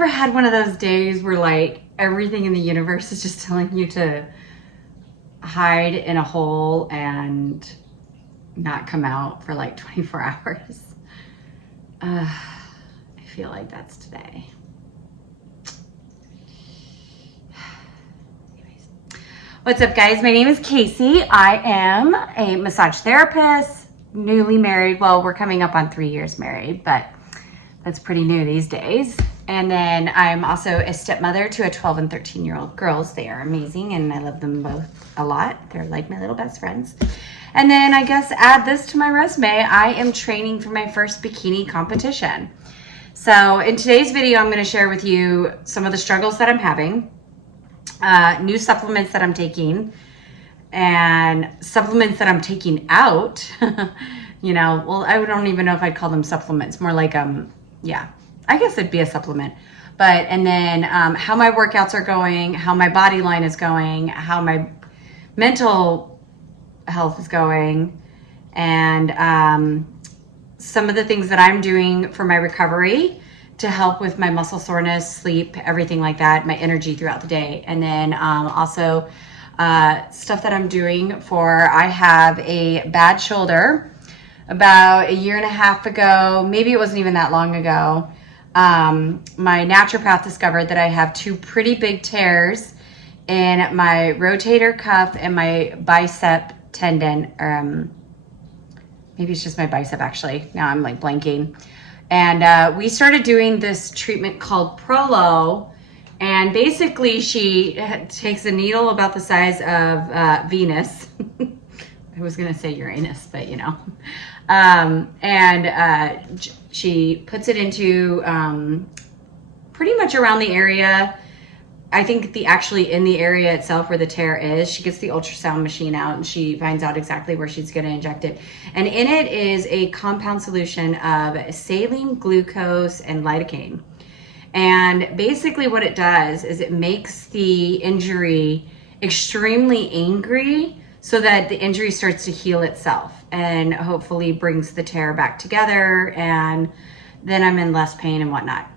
ever had one of those days where like everything in the universe is just telling you to hide in a hole and not come out for like 24 hours? I feel like that's today. Anyways. What's up, guys? My name is Casey. I am a massage therapist, newly married. Well, we're coming up on 3 years married, but that's pretty new these days. And then I'm also a stepmother to a 12 and 13-year-old girls. They are amazing, and I love them both a lot. They're like my little best friends. And then I guess add this to my resume. I am training for my first bikini competition. So in today's video, I'm going to share with you some of the struggles that I'm having, new supplements that I'm taking, and supplements that I'm taking out. You know, well, I don't even know if I'd call them supplements. More like, yeah, I guess it'd be a supplement. But, and then how my workouts are going, how my body line is going, how my mental health is going, and some of the things that I'm doing for my recovery to help with my muscle soreness, sleep, everything like that, my energy throughout the day. And then also stuff that I'm doing for, I have a bad shoulder. About a year and a half ago, maybe it wasn't even that long ago, my naturopath discovered that I have two pretty big tears in my rotator cuff and my bicep tendon. Maybe it's just my bicep, actually. Now I'm like blanking. And we started doing this treatment called Prolo. And basically she takes a needle about the size of Venus. I was going to say Uranus, but you know. She puts it into pretty much around the area. I think actually in the area itself where the tear is. She gets the ultrasound machine out and she finds out exactly where she's going to inject it. And in it is a compound solution of saline, glucose, and lidocaine. And basically what it does is it makes the injury extremely angry so that the injury starts to heal itself and hopefully brings the tear back together, and then I'm in less pain and whatnot.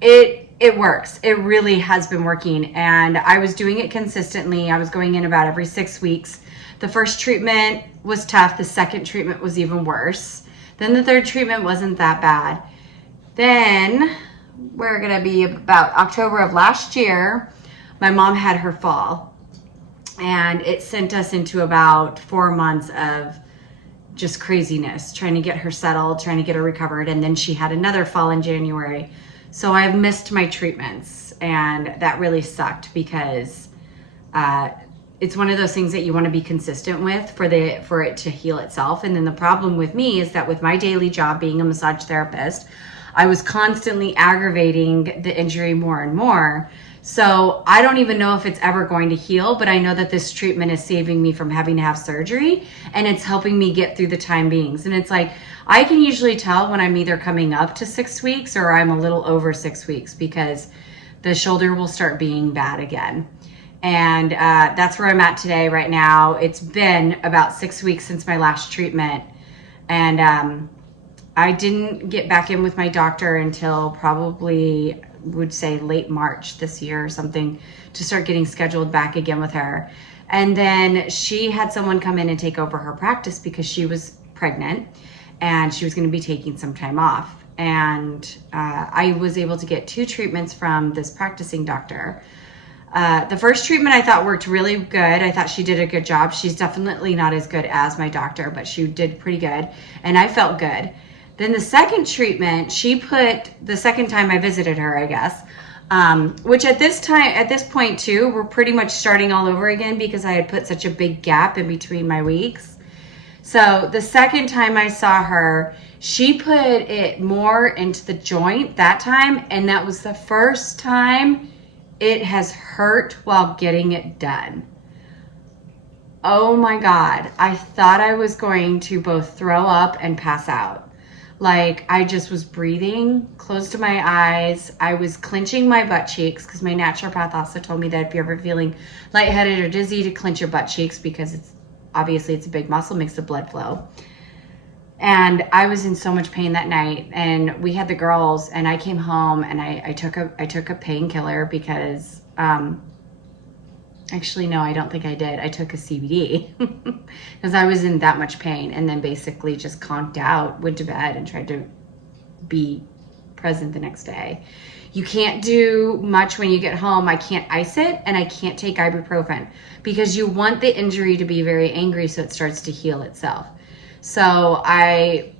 It works. It really has been working, and I was doing it consistently. I was going in about every 6 weeks. The first treatment was tough. The second treatment was even worse. Then the third treatment wasn't that bad. Then we're gonna be about October of last year, my mom had her fall, and it sent us into about 4 months of just craziness, trying to get her settled, trying to get her recovered. And then she had another fall in January. So I've missed my treatments, and that really sucked because it's one of those things that you want to be consistent with for it to heal itself. And then the problem with me is that with my daily job being a massage therapist, I was constantly aggravating the injury more and more. So I don't even know if it's ever going to heal, but I know that this treatment is saving me from having to have surgery, and it's helping me get through the time beings. And it's like, I can usually tell when I'm either coming up to 6 weeks or I'm a little over 6 weeks because the shoulder will start being bad again. And that's where I'm at today right now. It's been about 6 weeks since my last treatment. And I didn't get back in with my doctor until probably, would say, late March this year or something, to start getting scheduled back again with her. And then she had someone come in and take over her practice because she was pregnant and she was going to be taking some time off. And I was able to get 2 treatments from this practicing doctor. The first treatment I thought worked really good. I thought she did a good job. She's definitely not as good as my doctor, but she did pretty good, and I felt good. Then the second treatment, she put, the second time I visited her, I guess, which at this point too, we're pretty much starting all over again because I had put such a big gap in between my weeks. So the second time I saw her, she put it more into the joint that time, and that was the first time it has hurt while getting it done. Oh my God, I thought I was going to both throw up and pass out. Like, I just was breathing close to my eyes. I was clenching my butt cheeks because my naturopath also told me that if you're ever feeling lightheaded or dizzy, to clench your butt cheeks because it's a big muscle, makes the blood flow. And I was in so much pain that night, and we had the girls, and I came home and I took a painkiller because, actually, no, I don't think I did. I took a CBD because I was in that much pain, and then basically just conked out, went to bed, and tried to be present the next day. You can't do much when you get home. I can't ice it, and I can't take ibuprofen because you want the injury to be very angry so it starts to heal itself. So I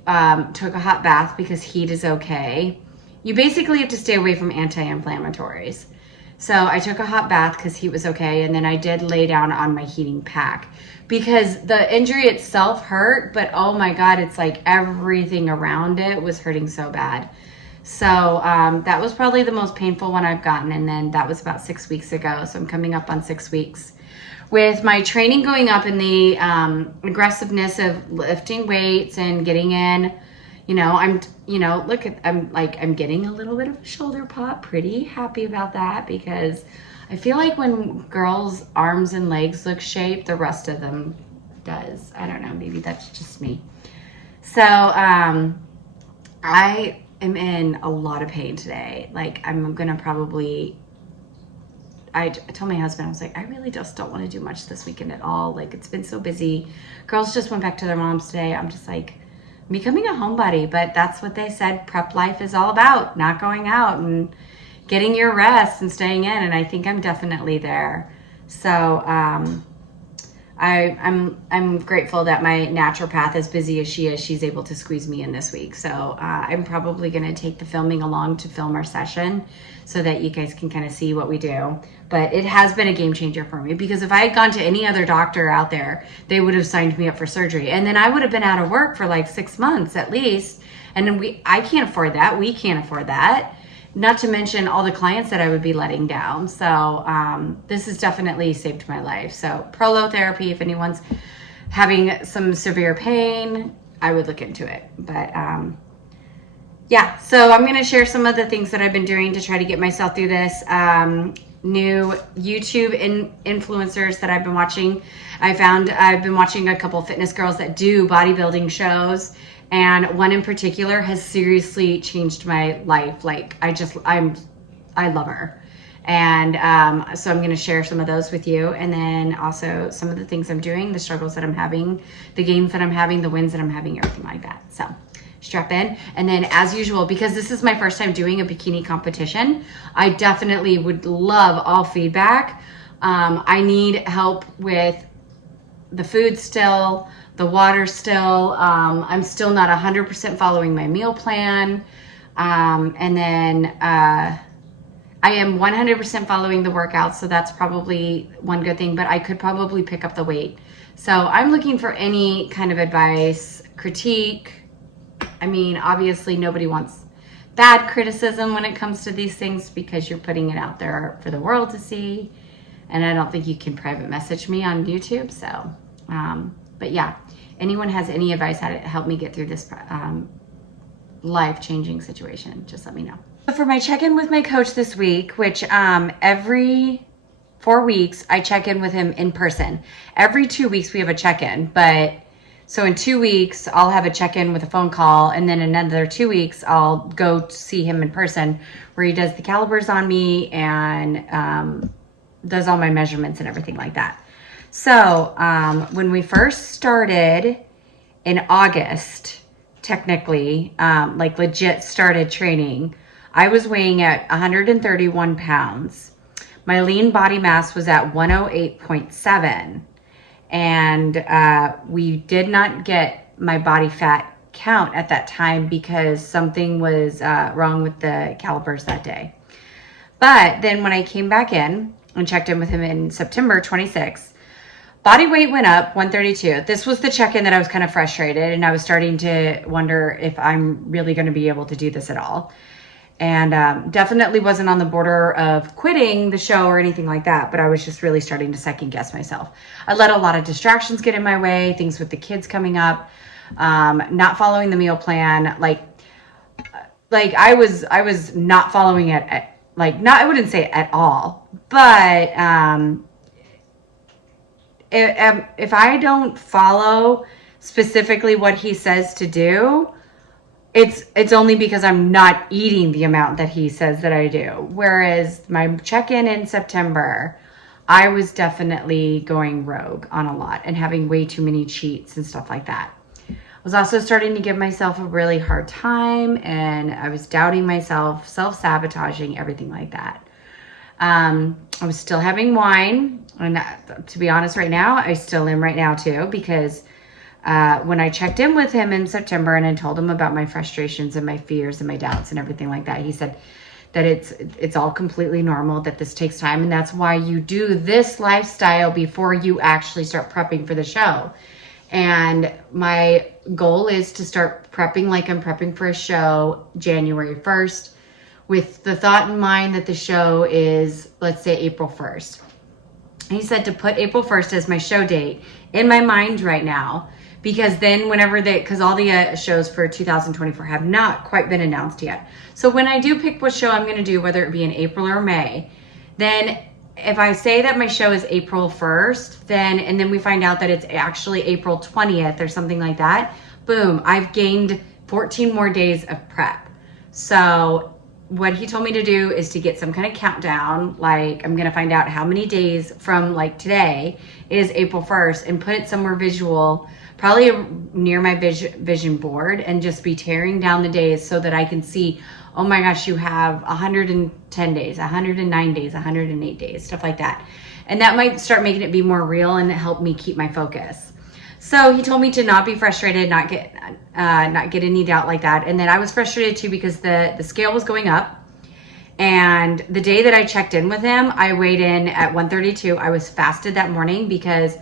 took a hot bath because heat is okay. You basically have to stay away from anti-inflammatories. So I took a hot bath because heat was okay, and then I did lay down on my heating pack because the injury itself hurt, but oh my God, it's like everything around it was hurting so bad. So that was probably the most painful one I've gotten, and then that was about 6 weeks ago. So I'm coming up on 6 weeks. With my training going up and the aggressiveness of lifting weights and getting in, I'm getting a little bit of a shoulder pop. Pretty happy about that because I feel like when girls' arms and legs look shaped, the rest of them does. I don't know. Maybe that's just me. So I am in a lot of pain today. Like I'm gonna probably. I told my husband, I was like, I really just don't want to do much this weekend at all. Like, it's been so busy. Girls just went back to their moms today. I'm just like, I'm becoming a homebody. But that's what they said prep life is all about, not going out and getting your rest and staying in. And I think I'm definitely there. So I'm grateful that my naturopath, as busy as she is, she's able to squeeze me in this week. So I'm probably going to take the filming along to film our session so that you guys can kind of see what we do. But it has been a game changer for me because if I had gone to any other doctor out there, they would have signed me up for surgery. And then I would have been out of work for like 6 months at least. And then I can't afford that. We can't afford that. Not to mention all the clients that I would be letting down. So this has definitely saved my life. So prolotherapy, if anyone's having some severe pain, I would look into it. But yeah, so I'm going to share some of the things that I've been doing to try to get myself through this. New YouTube influencers that I've been watching. I've been watching a couple fitness girls that do bodybuilding shows. And one in particular has seriously changed my life. Like I love her. And so I'm going to share some of those with you. And then also some of the things I'm doing, the struggles that I'm having, the gains that I'm having, the wins that I'm having, everything like that. So strap in. And then as usual, because this is my first time doing a bikini competition, I definitely would love all feedback. I need help with the food still, the water still. I'm still not 100% following my meal plan. And then I am 100% following the workouts. So that's probably one good thing, but I could probably pick up the weight. So I'm looking for any kind of advice, critique. I mean, obviously nobody wants bad criticism when it comes to these things because you're putting it out there for the world to see. And I don't think you can private message me on YouTube. So, but yeah, anyone has any advice how to help me get through this life-changing situation, just let me know. For my check-in with my coach this week, which every 4 weeks, I check in with him in person. Every 2 weeks, we have a check-in, but so in 2 weeks, I'll have a check-in with a phone call, and then another 2 weeks, I'll go see him in person where he does the calibers on me and does all my measurements and everything like that. So when we first started in August, technically, like legit started training, I was weighing at 131 pounds. My lean body mass was at 108.7. And we did not get my body fat count at that time because something was wrong with the calipers that day. But then when I came back in and checked in with him in September 26th, body weight went up 132. This was the check-in that I was kind of frustrated, and I was starting to wonder if I'm really going to be able to do this at all. And definitely wasn't on the border of quitting the show or anything like that, but I was just really starting to second guess myself. I let a lot of distractions get in my way, things with the kids coming up, not following the meal plan. Like I was not following it I wouldn't say at all, but if I don't follow specifically what he says to do, it's only because I'm not eating the amount that he says that I do. Whereas my check-in in September, I was definitely going rogue on a lot and having way too many cheats and stuff like that. I was also starting to give myself a really hard time, and I was doubting myself, self-sabotaging, everything like that. I was still having wine, and to be honest right now, I still am right now too, because when I checked in with him in September and I told him about my frustrations and my fears and my doubts and everything like that, he said that it's all completely normal, that this takes time, and that's why you do this lifestyle before you actually start prepping for the show. And my goal is to start prepping like I'm prepping for a show January 1st, with the thought in mind that the show is, let's say, April 1st. He said to put April 1st as my show date in my mind right now, because then because all the shows for 2024 have not quite been announced yet. So when I do pick what show I'm going to do, whether it be in April or May, then if I say that my show is April 1st, and then we find out that it's actually April 20th or something like that, boom, I've gained 14 more days of prep. So what he told me to do is to get some kind of countdown, like I'm going to find out how many days from like today is April 1st, and put it somewhere visual, probably near my vision board, and just be tearing down the days so that I can see, oh my gosh, you have 110 days, 109 days, 108 days, stuff like that. And that might start making it be more real and help me keep my focus. So he told me to not be frustrated, not get any doubt like that. And then I was frustrated too, because the scale was going up. And the day that I checked in with him, I weighed in at 132. I was fasted that morning because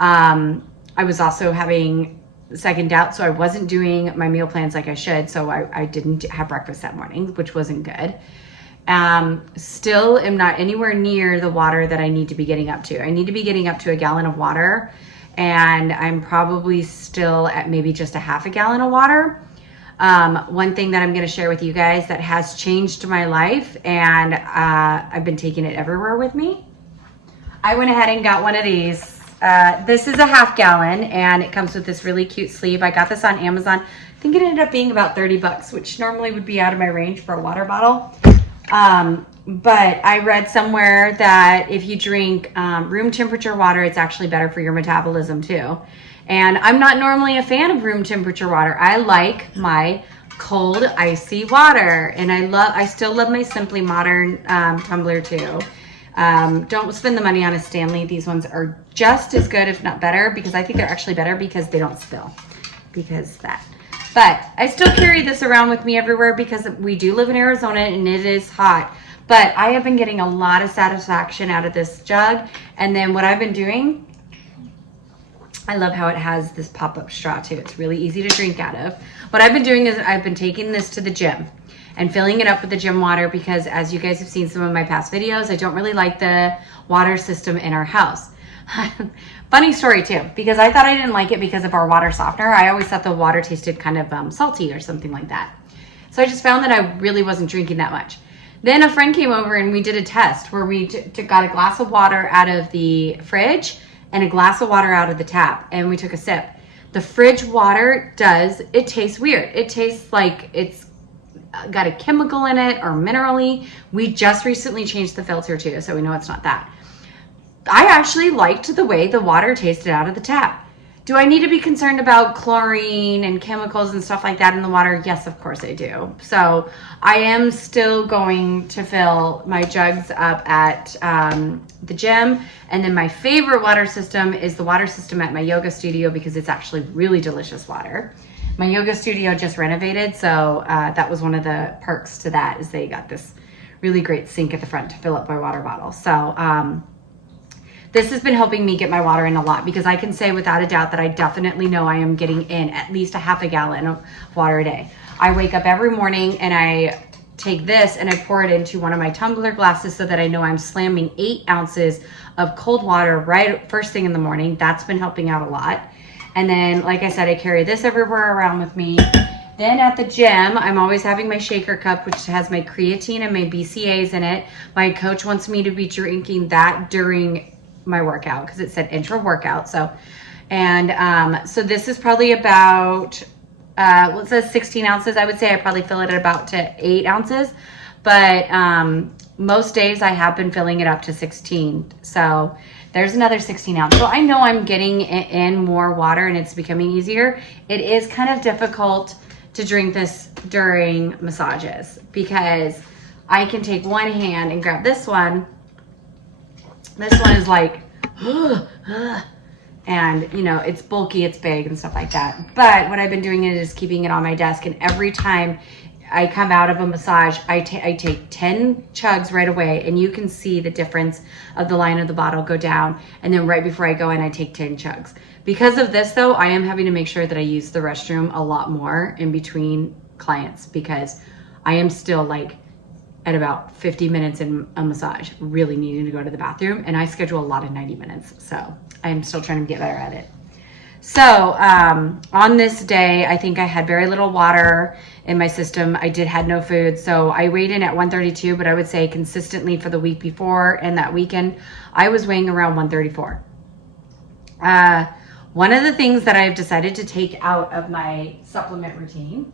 I was also having second doubt. So I wasn't doing my meal plans like I should. So I didn't have breakfast that morning, which wasn't good. Still am not anywhere near the water that I need to be getting up to. I need to be getting up to a gallon of water, and I'm probably still at maybe just a half a gallon of water. One thing that I'm going to share with you guys that has changed my life, and I've been taking it everywhere with me. I went ahead and got one of these. This is a half gallon, and it comes with this really cute sleeve. I got this on Amazon. I think it ended up being about 30 bucks, which normally would be out of my range for a water bottle. But I read somewhere that if you drink room temperature water, it's actually better for your metabolism too. And I'm not normally a fan of room temperature water. I like my cold, icy water. And I still love my Simply Modern tumbler too. Don't spend the money on a Stanley. These ones are just as good, if not better, because I think they're actually better because they don't spill. But I still carry this around with me everywhere because we do live in Arizona and it is hot. But I have been getting a lot of satisfaction out of this jug. And then what I've been doing, I love how it has this pop-up straw too. It's really easy to drink out of. What I've been doing is I've been taking this to the gym and filling it up with the gym water, because as you guys have seen some of my past videos, I don't really like the water system in our house. Funny story too, because I thought I didn't like it because of our water softener. I always thought the water tasted kind of salty or something like that. So I just found that I really wasn't drinking that much. Then a friend came over and we did a test where we got a glass of water out of the fridge and a glass of water out of the tap, and we took a sip. The fridge water it tastes weird. It tastes like it's got a chemical in it or minerally. We just recently changed the filter too, so we know it's not that. I actually liked the way the water tasted out of the tap. Do I need to be concerned about chlorine and chemicals and stuff like that in the water? Yes, of course I do. So I am still going to fill my jugs up at the gym. And then my favorite water system is the water system at my yoga studio, because it's actually really delicious water. My yoga studio just renovated, so that was one of the perks to that, is they got this really great sink at the front to fill up my water bottle. So this has been helping me get my water in a lot, because I can say without a doubt that I definitely know I am getting in at least a half a gallon of water a day. I wake up every morning and I take this and I pour it into one of my tumbler glasses so that I know I'm slamming 8 ounces of cold water right first thing in the morning. That's been helping out a lot. And then, like I said, I carry this everywhere around with me. Then at the gym, I'm always having my shaker cup, which has my creatine and my BCAAs in it. My coach wants me to be drinking that during my workout, because it said intra workout. So And so this is probably about, well, it says 16 ounces. I would say I probably fill it at about to 8 ounces. But most days I have been filling it up to 16. So there's another 16 ounce. So I know I'm getting in more water and it's becoming easier. It is kind of difficult to drink this during massages because I can take one hand and grab this one. This one is like, and you know, it's bulky, it's big and stuff like that. But what I've been doing is keeping it on my desk, and every time I come out of a massage, I take 10 chugs right away, and you can see the difference of the line of the bottle go down. And then right before I go in, I take 10 chugs. Because of this though, I am having to make sure that I use the restroom a lot more in between clients, because I am still like at about 50 minutes in a massage, really needing to go to the bathroom. And I schedule a lot of 90 minutes. So I'm still trying to get better at it. So on this day, I think I had very little water in my system. I had no food. So I weighed in at 132, but I would say consistently for the week before and that weekend, I was weighing around 134. One of the things that I've decided to take out of my supplement routine,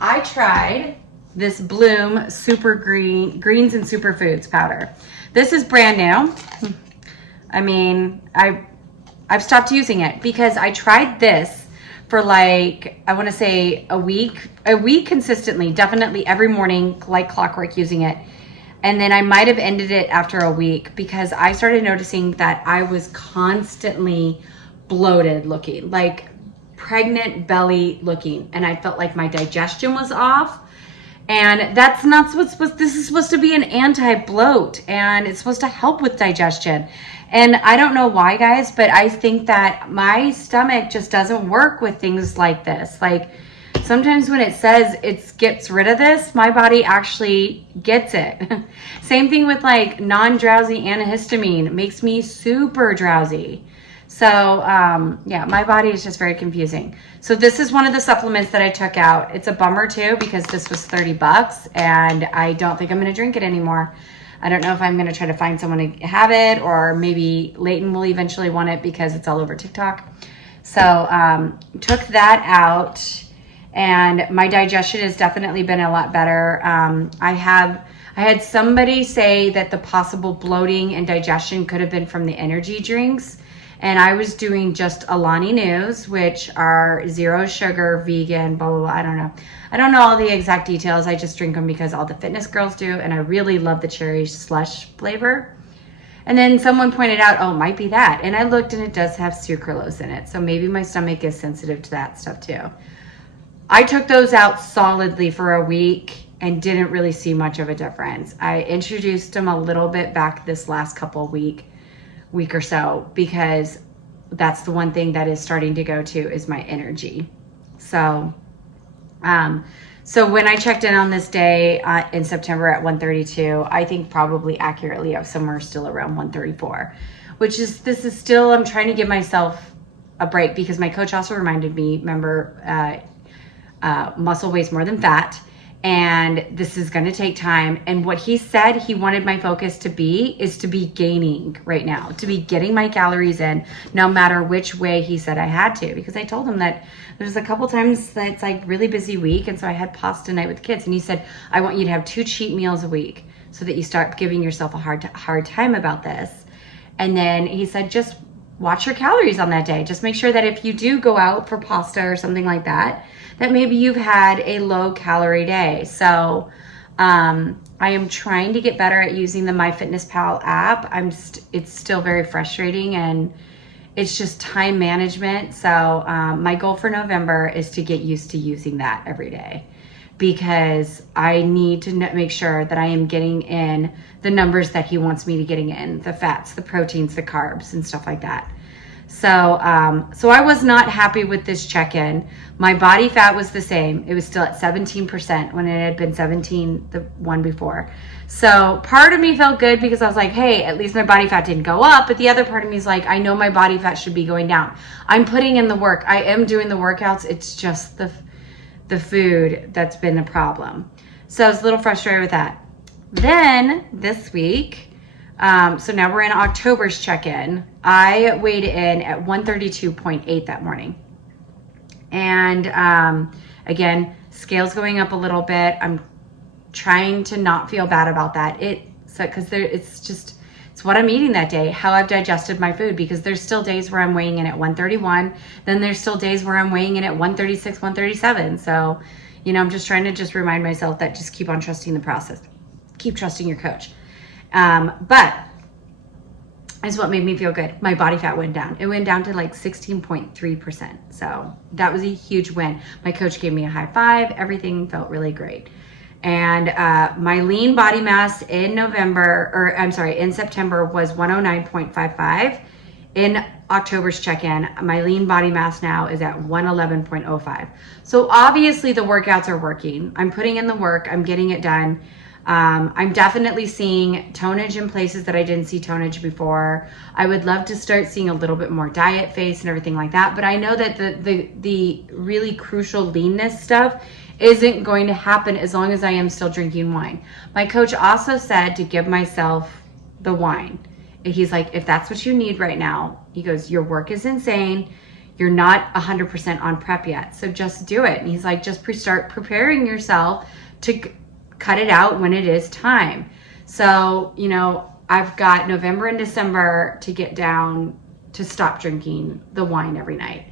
I tried this Bloom Super Greens and Superfoods powder. This is brand new. I mean, I've stopped using it because I tried this for like, I want to say a week consistently, definitely every morning, like clockwork, using it. And then I might have ended it after a week because I started noticing that I was constantly bloated looking, like pregnant belly looking. And I felt like my digestion was off. And that's not this is supposed to be an anti-bloat, and it's supposed to help with digestion. And I don't know why, guys, but I think that my stomach just doesn't work with things like this. Like sometimes when it says it gets rid of this, my body actually gets it. Same thing with like non-drowsy antihistamine. It makes me super drowsy. So yeah, my body is just very confusing. So this is one of the supplements that I took out. It's a bummer too, because this was $30 and I don't think I'm going to drink it anymore. I don't know if I'm going to try to find someone to have it, or maybe Leighton will eventually want it because it's all over TikTok. So took that out, and my digestion has definitely been a lot better. I had somebody say that the possible bloating and digestion could have been from the energy drinks. And I was doing just Alani News, which are 0 sugar, vegan, blah, blah, blah. I don't know. I don't know all the exact details. I just drink them because all the fitness girls do. And I really love the cherry slush flavor. And then someone pointed out, oh, it might be that. And I looked, and it does have sucralose in it. So maybe my stomach is sensitive to that stuff too. I took those out solidly for a week and didn't really see much of a difference. I introduced them a little bit back this last couple week or so, because that's the one thing that is starting to go to is my energy. So so when I checked in on this day in September at 132, I think probably accurately I was somewhere still around 134, which is, this is still, I'm trying to give myself a break, because my coach also reminded me, remember, muscle weighs more than fat. And this is going to take time. And what he said he wanted my focus to be is to be gaining right now, to be getting my calories in, no matter which way he said I had to. Because I told him that there's a couple times that it's like really busy week. And so I had pasta night with the kids. And he said, I want you to have 2 cheat meals a week so that you start giving yourself a hard time about this. And then he said, just watch your calories on that day. Just make sure that if you do go out for pasta or something like that, that maybe you've had a low calorie day. So I am trying to get better at using the MyFitnessPal app. It's still very frustrating, and it's just time management. So my goal for November is to get used to using that every day, because I need to make sure that I am getting in the numbers that he wants me to getting in, the fats, the proteins, the carbs, and stuff like that. So so I was not happy with this check-in. My body fat was the same. It was still at 17% when it had been 17 the one before. So part of me felt good, because I was like, hey, at least my body fat didn't go up. But the other part of me is like, I know my body fat should be going down. I'm putting in the work. I am doing the workouts. It's just the food that's been the problem. So I was a little frustrated with that. Then this week, So now we're in October's check-in. I weighed in at 132.8 that morning. And again, scale's going up a little bit. I'm trying to not feel bad about that. It's what I'm eating that day, how I've digested my food, because there's still days where I'm weighing in at 131. Then there's still days where I'm weighing in at 136, 137. So, I'm just trying to just remind myself that just keep on trusting the process. Keep trusting your coach. But is what made me feel good. My body fat went down. It went down to like 16.3%. So that was a huge win. My coach gave me a high five. Everything felt really great. And my lean body mass in September was 109.55. In October's check-in, my lean body mass now is at 111.05. So obviously the workouts are working. I'm putting in the work. I'm getting it done. I'm definitely seeing tonnage in places that I didn't see tonnage before. I would love to start seeing a little bit more diet face and everything like that. But I know that the really crucial leanness stuff isn't going to happen as long as I am still drinking wine. My coach also said to give myself the wine. He's like, if that's what you need right now, he goes, your work is insane. You're not 100% on prep yet. So just do it. And he's like, just start preparing yourself to cut it out when it is time. So, I've got November and December to get down to stop drinking the wine every night.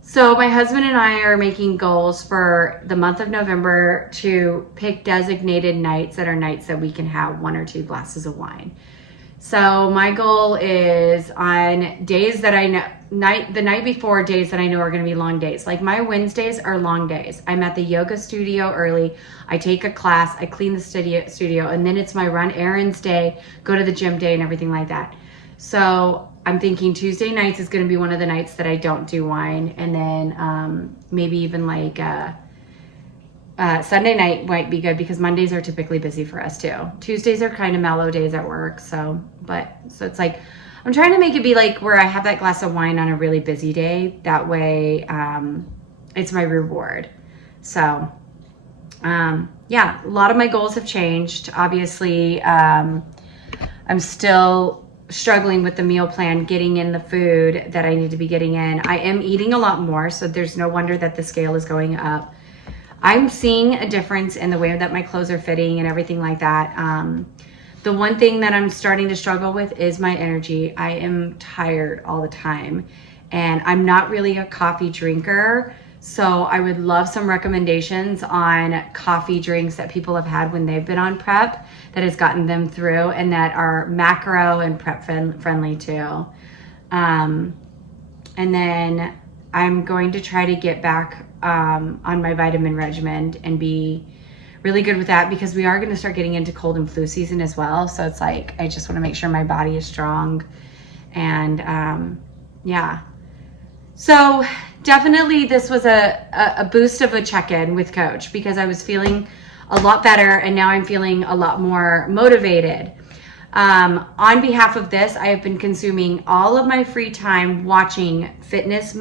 So my husband and I are making goals for the month of November to pick designated nights that are nights that we can have 1 or 2 glasses of wine. So my goal is on days that I know, the night before, days that I know are going to be long days. Like my Wednesdays are long days. I'm at the yoga studio early. I take a class, I clean the studio, and then it's my run errands day, go to the gym day and everything like that. So I'm thinking Tuesday nights is going to be one of the nights that I don't do wine. And then maybe even like Sunday night might be good because Mondays are typically busy for us too. Tuesdays are kind of mellow days at work. So it's like, I'm trying to make it be like where I have that glass of wine on a really busy day. That way it's my reward. So yeah, a lot of my goals have changed. Obviously, I'm still struggling with the meal plan, getting in the food that I need to be getting in. I am eating a lot more, so there's no wonder that the scale is going up. I'm seeing a difference in the way that my clothes are fitting and everything like that. The one thing that I'm starting to struggle with is my energy. I am tired all the time, and I'm not really a coffee drinker. So I would love some recommendations on coffee drinks that people have had when they've been on prep that has gotten them through and that are macro and prep friendly too. And then I'm going to try to get back on my vitamin regimen and be really good with that, because we are going to start getting into cold and flu season as well. So it's like, I just want to make sure my body is strong. And yeah. So definitely this was a boost of a check-in with coach, because I was feeling a lot better and now I'm feeling a lot more motivated. On behalf of this, I have been consuming all of my free time watching fitness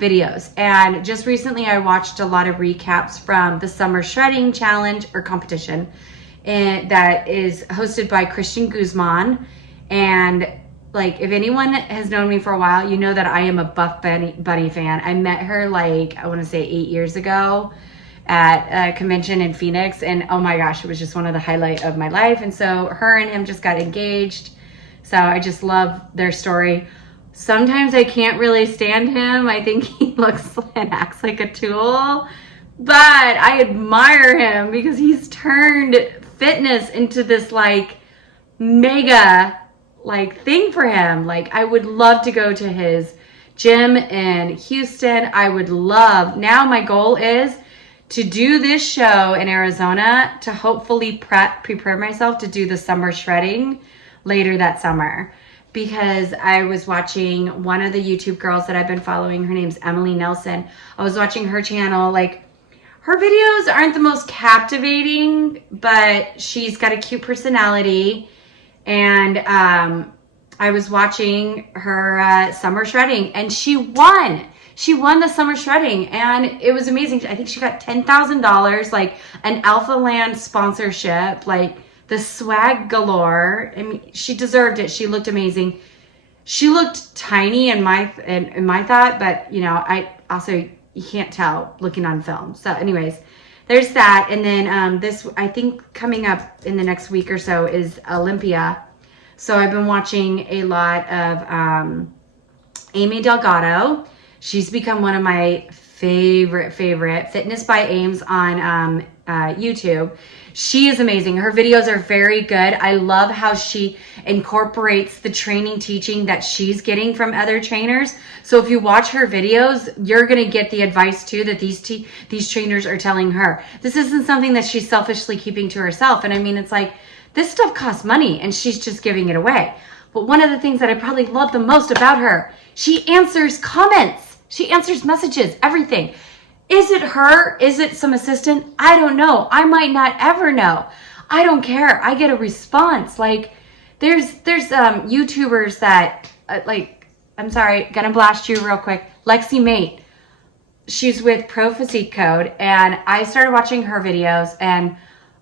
videos. And just recently I watched a lot of recaps from the Summer Shredding Challenge or competition, and that is hosted by Christian Guzman. And like, if anyone has known me for a while, you know that I am a Buff Bunny fan. I met her like, I want to say 8 years ago at a convention in Phoenix. And oh my gosh, it was just one of the highlights of my life. And so her and him just got engaged. So I just love their story. Sometimes I can't really stand him. I think he looks and acts like a tool. But I admire him because he's turned fitness into this like mega like thing for him. Like, I would love to go to his gym in Houston. I would love, now my goal is to do this show in Arizona to hopefully prepare myself to do the summer shredding later that summer. Because I was watching one of the YouTube girls that I've been following. Her name's Emily Nelson. I was watching her channel. Like, her videos aren't the most captivating, but she's got a cute personality. And I was watching her summer shredding, and she won. She won the summer shredding, and it was amazing. I think she got $10,000, like an Alpha Land sponsorship. Like, the swag galore. I mean, she deserved it. She looked amazing. She looked tiny in my thought, but you know, I also, you can't tell looking on film. So anyways, there's that. And then this, I think coming up in the next week or so is Olympia. So I've been watching a lot of Amy Delgado. She's become one of my favorite Fitness by Ames on YouTube. She is amazing. Her videos are very good. I love how she incorporates the training teaching that she's getting from other trainers. So if you watch her videos, you're going to get the advice too that these trainers are telling her. This isn't something that she's selfishly keeping to herself. And I mean, it's like, this stuff costs money and she's just giving it away. But one of the things that I probably love the most about her, she answers comments. She answers messages, everything. Is it her? Is it some assistant? I don't know. I might not ever know. I don't care. I get a response. Like there's YouTubers that like, I'm sorry, gonna blast you real quick. Lexi Mate. She's with Pro Physique Code, and I started watching her videos, and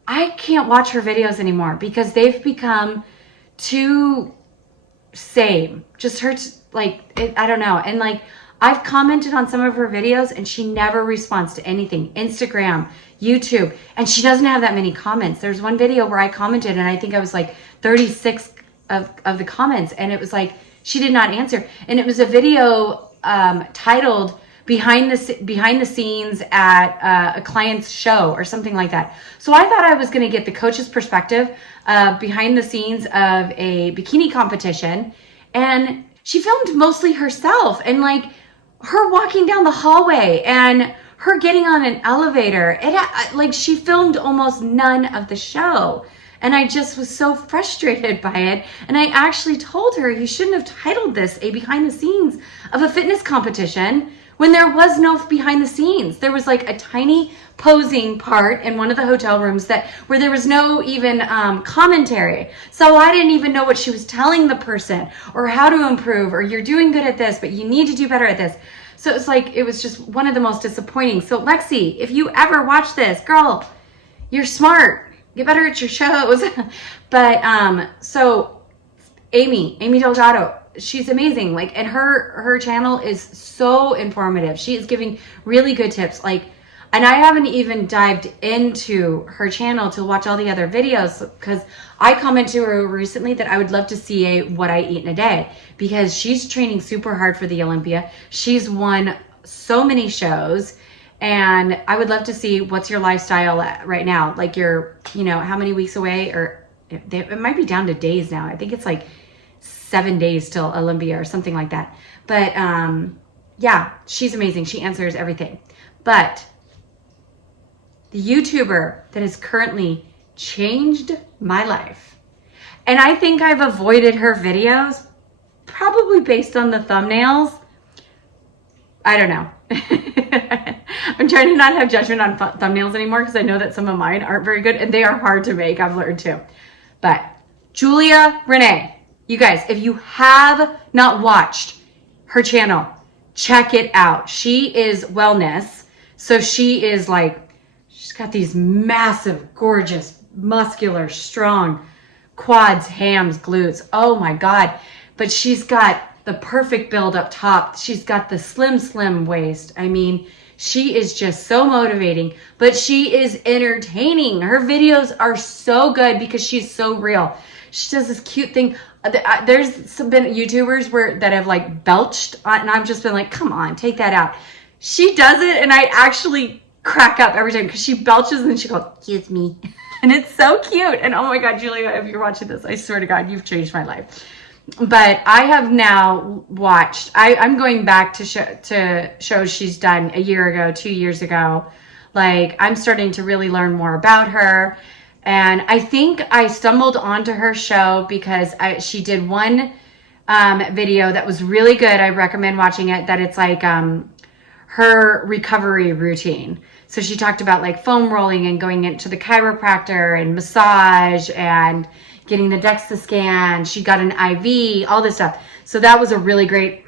I can't watch her videos anymore because they've become too same. Just her, I don't know. And like, I've commented on some of her videos and she never responds to anything. Instagram, YouTube, and she doesn't have that many comments. There's one video where I commented and I think I was like 36 of the comments, and it was like, she did not answer. And it was a video titled behind the scenes at a client's show or something like that. So I thought I was going to get the coach's perspective behind the scenes of a bikini competition, and she filmed mostly herself and like her walking down the hallway and her getting on an elevator. Like she filmed almost none of the show. And I just was so frustrated by it. And I actually told her, you shouldn't have titled this a behind the scenes of a fitness competition when there was no behind the scenes. There was like a tiny posing part in one of the hotel rooms where there was no even commentary. So I didn't even know what she was telling the person or how to improve, or you're doing good at this, but you need to do better at this. So it's like, it was just one of the most disappointing. So Lexi, if you ever watch this, girl, you're smart. Get better at your shows. But so Amy Delgado, she's amazing. Like, and her channel is so informative. She is giving really good tips. Like, and I haven't even dived into her channel to watch all the other videos, because I commented to her recently that I would love to see what I eat in a day, because she's training super hard for the Olympia. She's won so many shows, and I would love to see what's your lifestyle right now. Like, you're, how many weeks away, or it might be down to days now. I think it's like 7 days till Olympia or something like that. But yeah, she's amazing. She answers everything. But the YouTuber that has currently changed my life, and I think I've avoided her videos probably based on the thumbnails. I don't know. I'm trying to not have judgment on thumbnails anymore, because I know that some of mine aren't very good and they are hard to make. I've learned too. But Julia Renee, you guys, if you have not watched her channel, check it out. She is wellness. So she is like, she's got these massive, gorgeous, muscular, strong quads, hams, glutes. Oh my God. But she's got the perfect build up top. She's got the slim waist. I mean, she is just so motivating, but she is entertaining. Her videos are so good because she's so real. She does this cute thing. There's been YouTubers that have like belched on, and I've just been like, come on, take that out. She does it, and I actually crack up every time, because she belches and she goes, excuse me. And it's so cute. And oh my God, Julia, if you're watching this, I swear to God, you've changed my life. But I have now watched, I'm going back to shows she's done a year ago, 2 years ago. Like, I'm starting to really learn more about her. And I think I stumbled onto her show because she did one video that was really good. I recommend watching it. That it's like her recovery routine. So she talked about like foam rolling and going into the chiropractor and massage and getting the DEXA scan. She got an IV, all this stuff. So that was a really great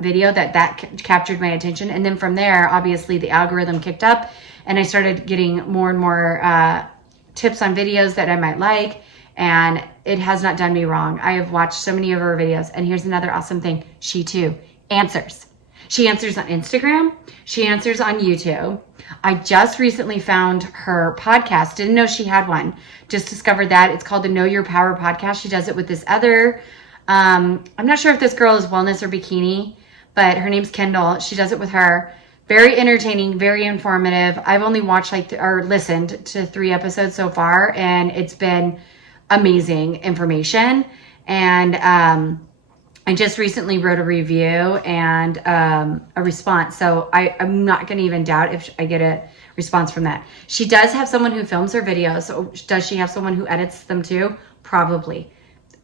video that captured my attention. And then from there, obviously the algorithm kicked up, and I started getting more and more tips on videos that I might like. and it has not done me wrong. I have watched so many of her videos, and here's another awesome thing. She too answers. She answers on Instagram. She answers on YouTube. I just recently found her podcast. Didn't know she had one. Just discovered that. It's called the Know Your Power podcast. She does it with this other, I'm not sure if this girl is wellness or bikini, but her name's Kendall. She does it with her. Very entertaining, very informative. I've only watched or listened to 3 episodes so far, and it's been amazing information. And I just recently wrote a review and a response. So I'm not going to even doubt if I get a response from that. She does have someone who films her videos. So does she have someone who edits them too? Probably.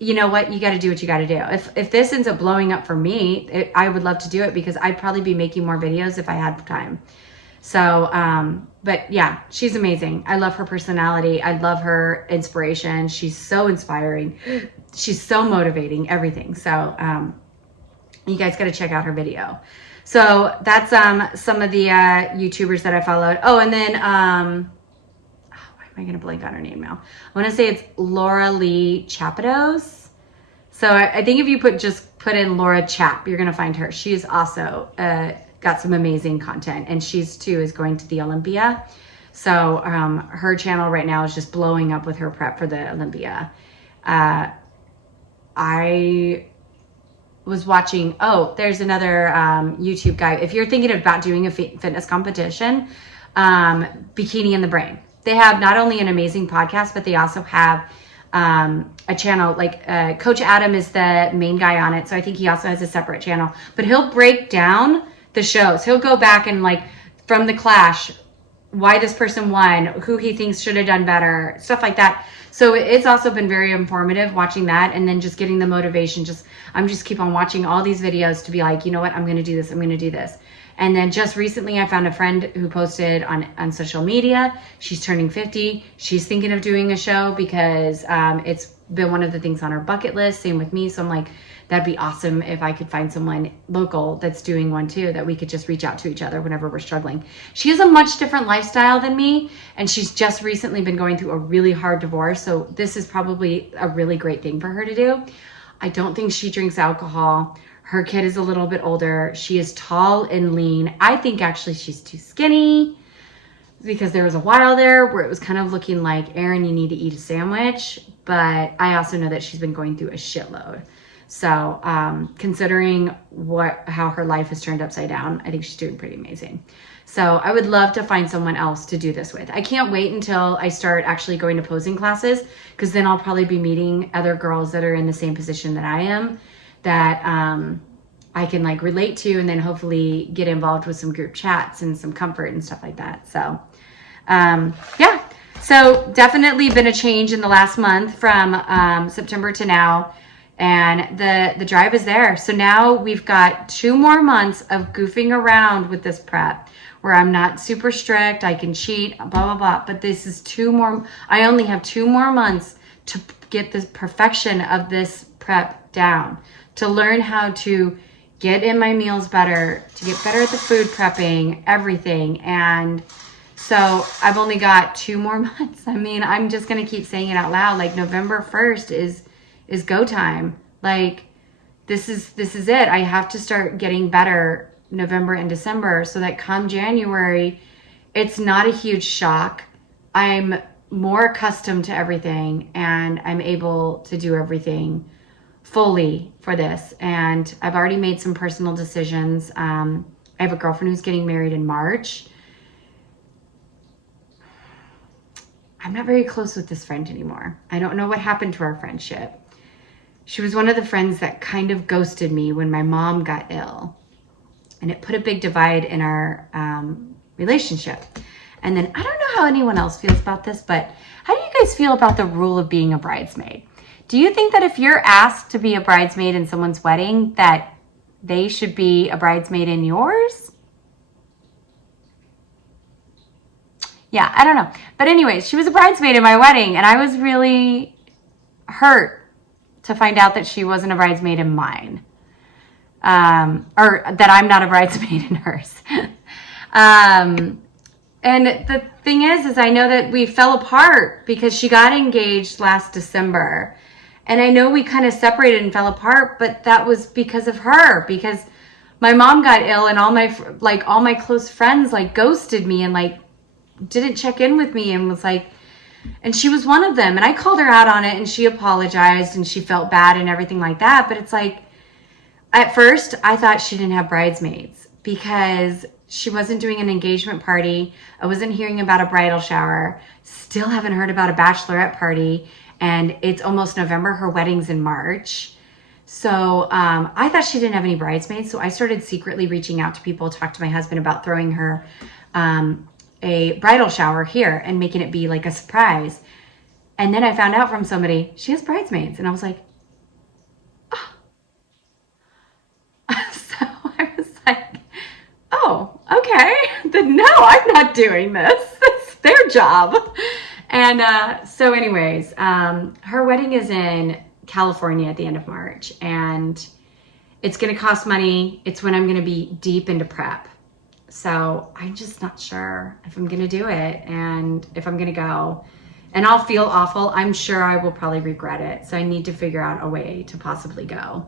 You know what? You got to do what you got to do. If this ends up blowing up for me, I would love to do it because I'd probably be making more videos if I had time. So, but yeah, she's amazing. I love her personality. I love her inspiration. She's so inspiring. She's so motivating, everything. So, you guys got to check out her video. So that's, some of the, YouTubers that I followed. Oh, and then, why am I going to blank on her name now? I want to say it's Laura Lee Chapados. So I think if you put in Laura Chap, you're going to find her. She is also, got some amazing content, and she's too is going to the Olympia. So her channel right now is just blowing up with her prep for the Olympia. I was watching, there's another YouTube guy. If you're thinking about doing a fitness competition, Bikini in the Brain. They have not only an amazing podcast, but they also have a channel. Like Coach Adam is the main guy on it, so I think he also has a separate channel. But he'll break down the shows. He'll go back and like from the clash, why this person won, who he thinks should have done better, stuff like that. So it's also been very informative watching that, and then just getting the motivation. I'm just keep on watching all these videos to be like, you know what, I'm going to do this. I'm going to do this. And then just recently I found a friend who posted on social media. She's turning 50. She's thinking of doing a show because it's been one of the things on her bucket list. Same with me. So I'm like, that'd be awesome if I could find someone local that's doing one too, that we could just reach out to each other whenever we're struggling. She has a much different lifestyle than me, and she's just recently been going through a really hard divorce. So this is probably a really great thing for her to do. I don't think she drinks alcohol. Her kid is a little bit older. She is tall and lean. I think actually she's too skinny, because there was a while there where it was kind of looking like, Erin, you need to eat a sandwich. But I also know that she's been going through a shitload. So considering how her life has turned upside down, I think she's doing pretty amazing. So I would love to find someone else to do this with. I can't wait until I start actually going to posing classes, because then I'll probably be meeting other girls that are in the same position that I am, that I can like relate to, and then hopefully get involved with some group chats and some comfort and stuff like that. So yeah, so definitely been a change in the last month from September to now. And the drive is there. So now we've got 2 more months of goofing around with this prep, where I'm not super strict. I can cheat, blah, blah, blah. But this is 2 more. I only have 2 more months to get the perfection of this prep down, to learn how to get in my meals better, to get better at the food prepping, everything. And so I've only got 2 more months. I mean, I'm just going to keep saying it out loud. Like November 1st is go time. Like this is it. I have to start getting better November and December, so that come January, it's not a huge shock. I'm more accustomed to everything, and I'm able to do everything fully for this. And I've already made some personal decisions. I have a girlfriend who's getting married in March. I'm not very close with this friend anymore. I don't know what happened to our friendship. She was one of the friends that kind of ghosted me when my mom got ill. And it put a big divide in our relationship. And then I don't know how anyone else feels about this, but how do you guys feel about the rule of being a bridesmaid? Do you think that if you're asked to be a bridesmaid in someone's wedding, that they should be a bridesmaid in yours? Yeah, I don't know. But anyways, she was a bridesmaid in my wedding, and I was really hurt to find out that she wasn't a bridesmaid in mine. Or that I'm not a bridesmaid in hers. And the thing is I know that we fell apart because she got engaged last December. And I know we kind of separated and fell apart, but that was because of her, because my mom got ill and all my close friends like ghosted me and like didn't check in with me and was like, and she was one of them. And I called her out on it and she apologized and she felt bad and everything like that. But it's like, at first I thought she didn't have bridesmaids because she wasn't doing an engagement party. I wasn't hearing about a bridal shower. Still haven't heard about a bachelorette party. And it's almost November. Her wedding's in March. So I thought she didn't have any bridesmaids. So I started secretly reaching out to people, talked to my husband about throwing her a bridal shower here and making it be like a surprise. And then I found out from somebody, she has bridesmaids. And I was like, oh. So I was like, oh, okay. Then no, I'm not doing this. It's their job. And so anyways, her wedding is in California at the end of March. And it's going to cost money. It's when I'm going to be deep into prep. So I'm just not sure if I'm going to do it and if I'm going to go. And I'll feel awful. I'm sure I will probably regret it. So I need to figure out a way to possibly go.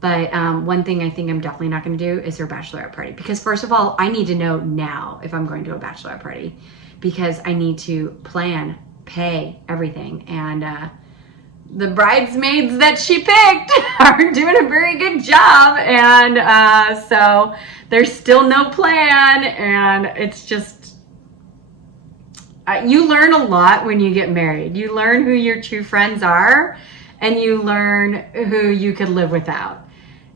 But one thing I think I'm definitely not going to do is her bachelorette party. Because first of all, I need to know now if I'm going to a bachelorette party. Because I need to plan, pay, everything. And the bridesmaids that she picked aren't doing a very good job. And so there's still no plan. And it's just, you learn a lot when you get married. You learn who your true friends are. And you learn who you could live without.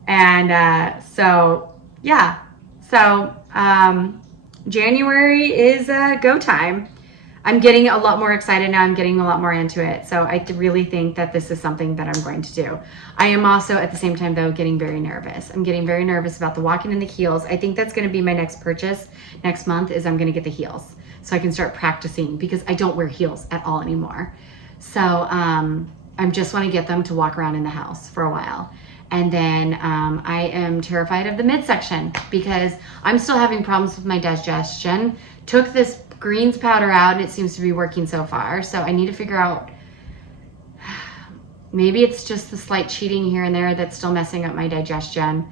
And so, yeah. So January is go time. I'm getting a lot more excited now. I'm getting a lot more into it. So I really think that this is something that I'm going to do. I am also at the same time though getting very nervous. I'm getting very nervous about the walking in the heels. I think that's going to be my next purchase next month is I'm going to get the heels so I can start practicing because I don't wear heels at all anymore. So I just want to get them to walk around in the house for a while. And then I am terrified of the midsection because I'm still having problems with my digestion. Took this greens powder out and it seems to be working so far. So I need to figure out, maybe it's just the slight cheating here and there that's still messing up my digestion.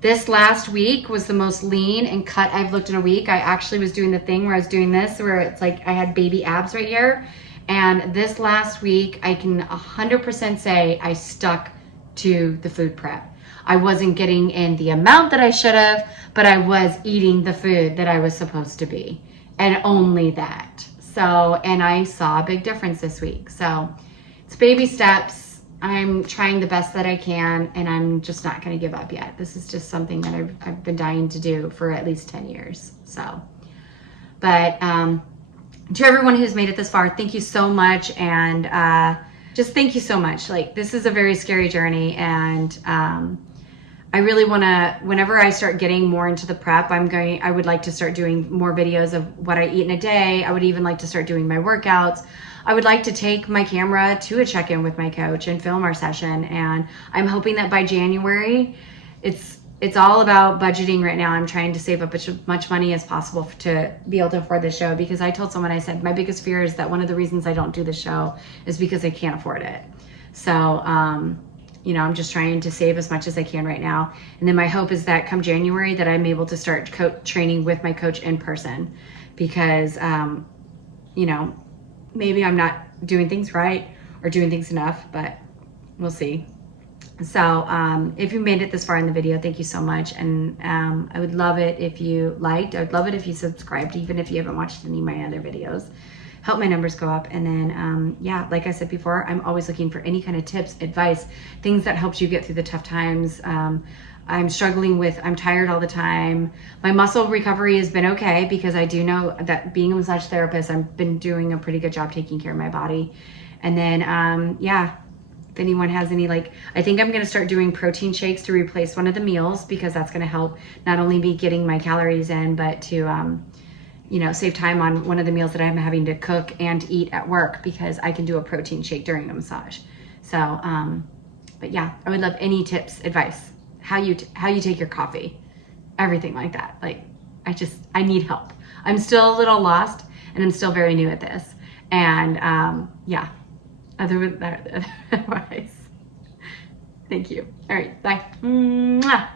This last week was the most lean and cut I've looked in a week. I actually was doing the thing where I was doing this, where it's like I had baby abs right here. And this last week, I can 100% say I stuck to the food prep. I wasn't getting in the amount that I should have, but I was eating the food that I was supposed to be. And only that. So, and I saw a big difference this week. So it's baby steps. I'm trying the best that I can, and I'm just not going to give up yet. This is just something that I've been dying to do for at least 10 years. So, but to everyone who's made it this far, thank you so much. And just thank you so much. Like, this is a very scary journey. And I really want to, whenever I start getting more into the prep, I would like to start doing more videos of what I eat in a day. I would even like to start doing my workouts. I would like to take my camera to a check-in with my coach and film our session. And I'm hoping that by January, it's all about budgeting right now. I'm trying to save up as much money as possible to be able to afford the show, because I told someone, I said, my biggest fear is that one of the reasons I don't do the show is because I can't afford it. So, you know, I'm just trying to save as much as I can right now. And then my hope is that come January that I'm able to start training with my coach in person, because, you know, maybe I'm not doing things right or doing things enough, but we'll see. So if you made it this far in the video, thank you so much. And I would love it if you liked. I would love it if you subscribed, even if you haven't watched any of my other videos. Help my numbers go up. And then, yeah, like I said before, I'm always looking for any kind of tips, advice, things that helps you get through the tough times. I'm struggling with, I'm tired all the time. My muscle recovery has been okay, because I do know that being a massage therapist, I've been doing a pretty good job taking care of my body. And then, yeah, if anyone has any, like, I think I'm going to start doing protein shakes to replace one of the meals, because that's going to help not only me getting my calories in, but to, you know, save time on one of the meals that I'm having to cook and eat at work, because I can do a protein shake during a massage. So, but yeah, I would love any tips, advice, how you take your coffee, everything like that. Like, I need help. I'm still a little lost and I'm still very new at this. And yeah, otherwise, thank you. All right, bye. Mwah.